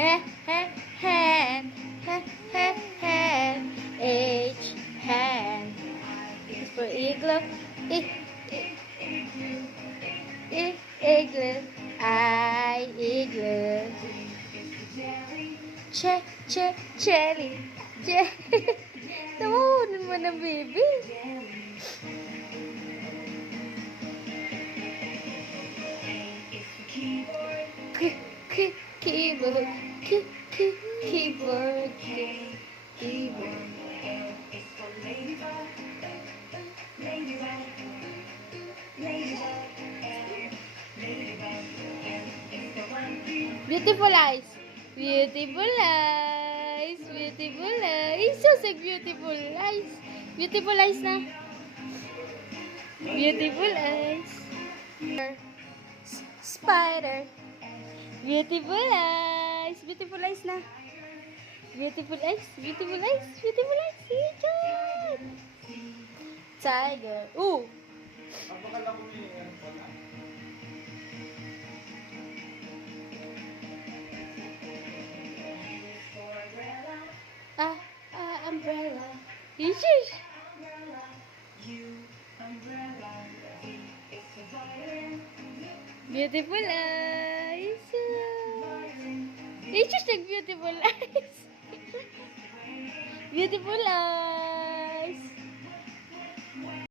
Hand. Hand. H. Hand. It's for igloo. Igloo. I. Igloo. Jelly. Tawanan mo na, baby. Keyboard. Keyboard. Beautiful eyes. Beautiful eyes. Beautiful eyes. So say beautiful eyes. Beautiful eyes na. Beautiful eyes. Spider. Beautiful eyes. Beautiful eyes na. Beautiful eyes. Beautiful eyes. Beautiful eyes. Good. Tiger. Ooh. Umbrella. Yeesh. Beautiful eyes. Yeesh, beautiful eyes. Beautiful eyes.